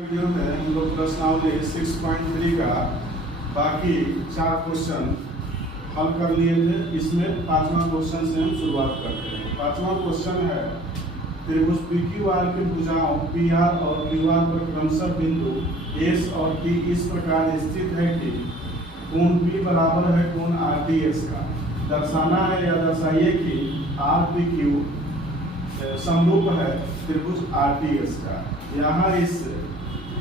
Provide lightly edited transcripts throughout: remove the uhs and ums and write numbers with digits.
Video में हम लोग प्रश्नावली 6.3 का बाकी 4 क्वेश्चन हल कर लिए थे। इसमें 5वां क्वेश्चन से हम शुरुआत करते हैं। 5वां क्वेश्चन है त्रिभुज PQR की भुजाओं PR और QR पर क्रमशः बिंदु S और T इस प्रकार स्थित है कि कोण P बराबर है कोण RDS का। दर्शाना है या दर्शाइए कि RPQ समरूप है त्रिभुज RDS का। यहाँ इस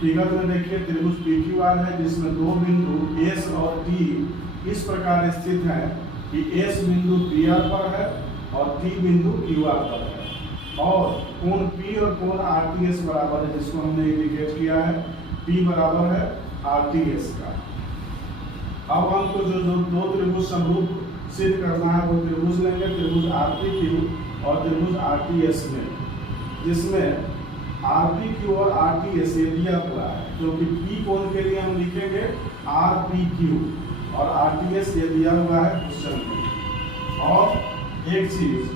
फिगर में देखिए त्रिभुज PQR है जिसमें दो बिंदु S और T इस प्रकार स्थित है कि S बिंदु PR पर है और T बिंदु QR पर है और कोण P और कोण RTS बराबर है, जिसको हमने इंडिकेट किया है P बराबर है RTS का। अब हमको जो दो त्रिभुज समरूप सिद्ध करना है वो त्रिभुज लेंगे, त्रिभुज RPQ और त्रिभुज RTS में, जिसमें RPQ और RTS ये दिया हुआ है, क्योंकि P कोण के लिए हम लिखेंगे RPQ और RTS ये दिया हुआ है क्वेश्चन में। और एक चीज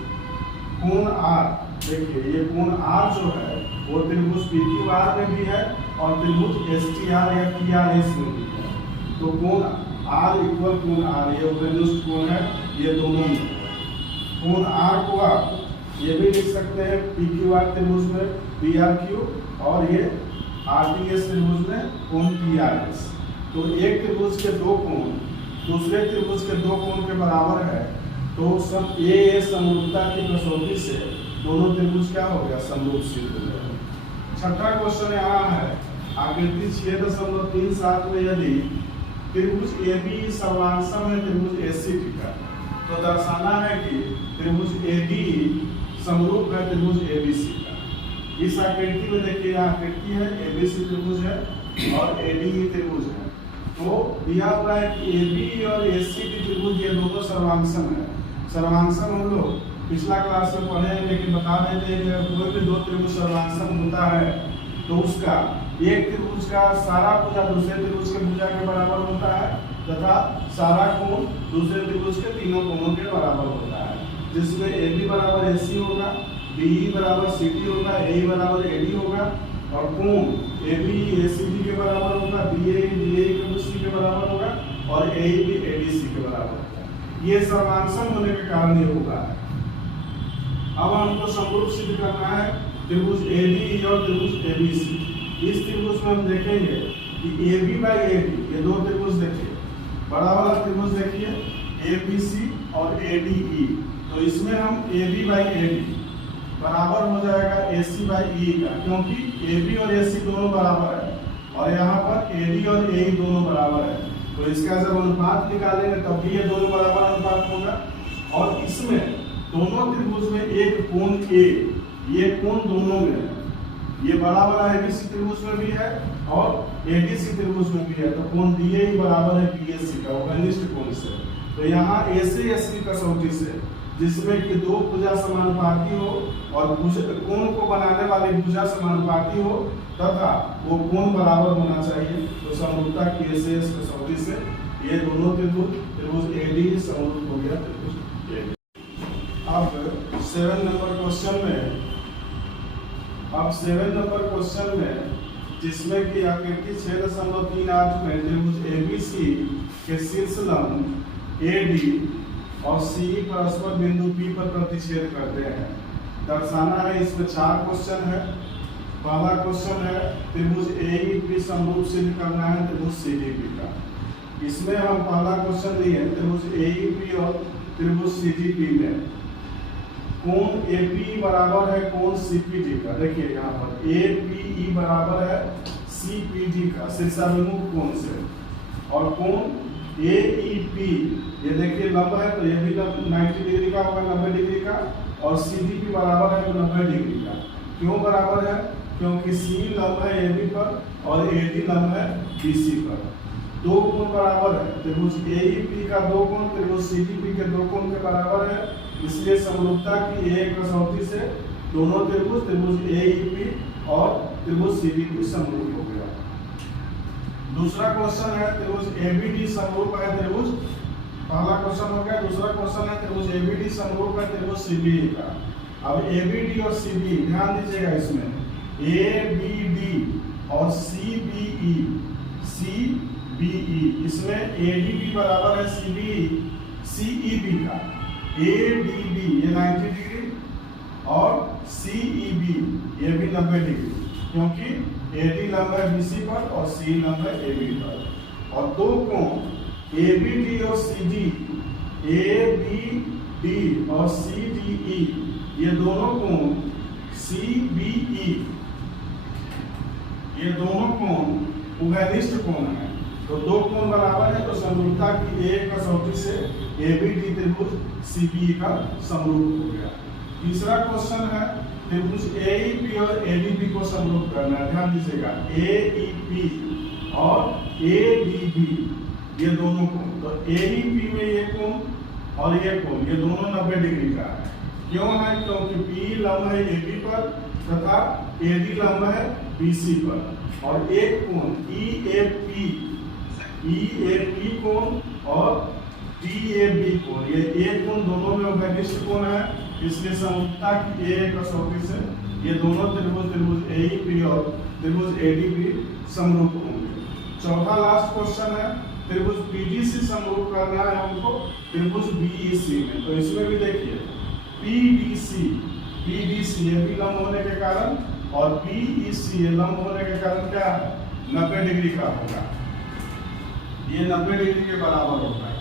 कोण R, देखिए ये कोण R जो है वो त्रिभुज PQR में भी है और त्रिभुज STR या TRS में भी है। तो कोण R इक्वल कोण R ये उपयुक्त कोण है, ये दोनों में कोण R को आप ये भी लिख सकते हैं PQR त्रिभुज में PRQ और ये RTS त्रिभुज में कोण TRS। तो एक त्रिभुज के दो कोण दूसरे त्रिभुज के दो कोण के बराबर है, तो सब A समरूपता की कसौटी से दोनों त्रिभुज क्या हो गया, समरूप सिद्ध हो गया। छठा क्वेश्चन यहाँ है आकृति 6.37 में यदि त्रिभुज AB सर्वांशम है त्रिभुज ACT का, तो दर्शाना है कि त्रिभुज AB समरूप है त्रिभुज ABC का। इस आकृति में देखिए आकृति है ABC त्रिभुज है और ADE त्रिभुज है। तो दिया हुआ है कि AB और ACT त्रिभुज ये दोनों सर्वांशम है। सर्वांशम हम लोग पिछला क्लास में पढ़े हैं, लेकिन बता देते हैं कि कोई भी दो त्रिभुज सर्वांशम होता है तो उसका एक त्रिभुज का सारा भुजा दूसरे त्रिभुज के भुजा के बराबर होता है तथा सारा कोण दूसरे त्रिभुज के तीनों कोणों के बराबर होता है, जिसमें AB बराबर AC होगा, BE बराबर CD होगा, AE बराबर AD होगा और कोण AB ACD के बराबर होगा, BAE BAE के बराबर होगा और AE ADC के बराबर होगा। ये सर्वांशम होने के कारण ये होगा। अब हमको समरूप सिद्ध करना है त्रिभुज ADE और त्रिभुज ABC। इस त्रिभुज में हम देखेंगे कि AB बाई AD ये दो त्रिभुज देखिए, बड़ा वाला त्रिभुज देखिए ABC और ADE, तो इसमें हम AB बाई AD बराबर हो जाएगा AC बाई E का, क्योंकि AB और AC दोनों बराबर है और यहाँ पर AD और AE दोनों बराबर है। तो इसका जब अनुपात निकालेंगे तब भी ये दोनों बराबर अनुपात होगा। और इसमें दोनों त्रिभुज में एक कोण A, ये कोण दोनों में है, ये बड़ा वाला ABC त्रिभुज में भी है और ADC त्रिभुज में भी है, तो कोण DAE बराबर है BAC का घनिष्ठ कोण से। तो यहाँ AC की कसौटी से, जिसमें कि दो भुजा समानुपाती हो और कोण को बनाने वाली भुजा समानुपाती हो तथा वो कोण बराबर होना चाहिए, तो समरूपता की AC कसौटी से ये दोनों त्रिभुज AD समरूप हो गया त्रिभुज AD। अब 7 नंबर क्वेश्चन में जिसमें कि आकृति 6.38 में त्रिभुज ABC के शीर्ष लंब AD और CE परस्पर बिंदु P पर प्रतिच्छेद करते हैं। दर्शाना है, इसमें 4 क्वेश्चन है। पहला क्वेश्चन है त्रिभुज AEP समरूप सिद्ध करना है त्रिभुज CDP का। इसमें हम पहला क्वेश्चन लिए त्रिभुज AEP और त्रिभुज CDP में कोण AP बराबर है कोण CPD का। देखिए यहाँ पर APE बराबर है CPD का शीर्षाभिमुख कोण से, और कोण AEP ये देखिए लंब है तो ये भी 90 डिग्री का होगा, 90 डिग्री का, और CDP बराबर है 90 डिग्री का। क्यों बराबर है? क्योंकि CE लंब है AB पर और AD लंब है BC पर। दो कोण बराबर है, त्रिभुज AEP का दो कोण त्रिभुज CDP के दो कोण के बराबर है, इसलिए समरूपता की एक कसौटी से दोनों त्रिभुज AEP और त्रिभुज CDP समरूप हो गया। दूसरा क्वेश्चन है त्रिभुज ABD समरूप है त्रिभुज, पहला क्वेश्चन हो गया। दूसरा क्वेश्चन है त्रिभुज ABD समरूप है त्रिभुज CBE का। अब ABD और CBE ध्यान दीजिएगा, इसमें ABD और CBE, इसमें ADB बराबर है CEB का, ADB ये 90 डिग्री और CEB ये भी 90 डिग्री, क्योंकि AD लंब है BC पर और C लंब है AB पर। और दो कोण ABD और CD, ABD और CDE ये दोनों कोण CBE ये दोनों कोण उभयनिष्ठ कोण है। तो दो कोण बराबर है तो समरूपता की एक कसौटी से ABD त्रिभुज CBE का समरूप हो गया। तीसरा क्वेश्चन है त्रिभुज AEP और ADB को समरूप करना है। ध्यान दीजिएगा, AEP और ADB ये दोनों कोण, तो AEP में ये कोण और ये कोण ये दोनों 90 डिग्री का है। क्यों है? क्योंकि P लंब है AB पर तथा AD लंब है BC पर। और एक कोण EAP कोण और DAB कोण, ये एक कोण दोनों में उभयनिष्ठ कोण है, इसलिए समरूपता की एक कसौटी से ये दोनों त्रिभुज AEP और त्रिभुज ADB समरूप होंगे। चौथा लास्ट क्वेश्चन है त्रिभुज PDC समरूप करना है हमको त्रिभुज BEC में। तो इसमें भी देखिए PDC ये भी लंब होने के कारण और BEC ये लंब होने के कारण क्या है 90 डिग्री का होगा, ये 90 डिग्री के बराबर होता है।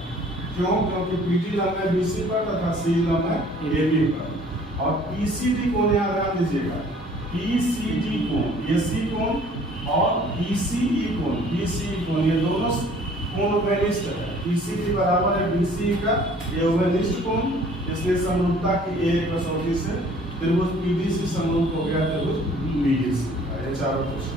क्यों? क्योंकि PD लंब है BC पर तथा C लंब है AB पर। और PCD कोण यहाँ ध्यान दीजिएगा, PCD कोण ये C कोण और PCE कोण ये दोनों कोण उभयनिष्ठ है। PCD बराबर है BCE का, ये उभयनिष्ठ कोण, इसलिए समरूपता की एक कसौटी से त्रिभुज PDC समरूप हो गया त्रिभुज BEC। ये चारों क्वेश्चन।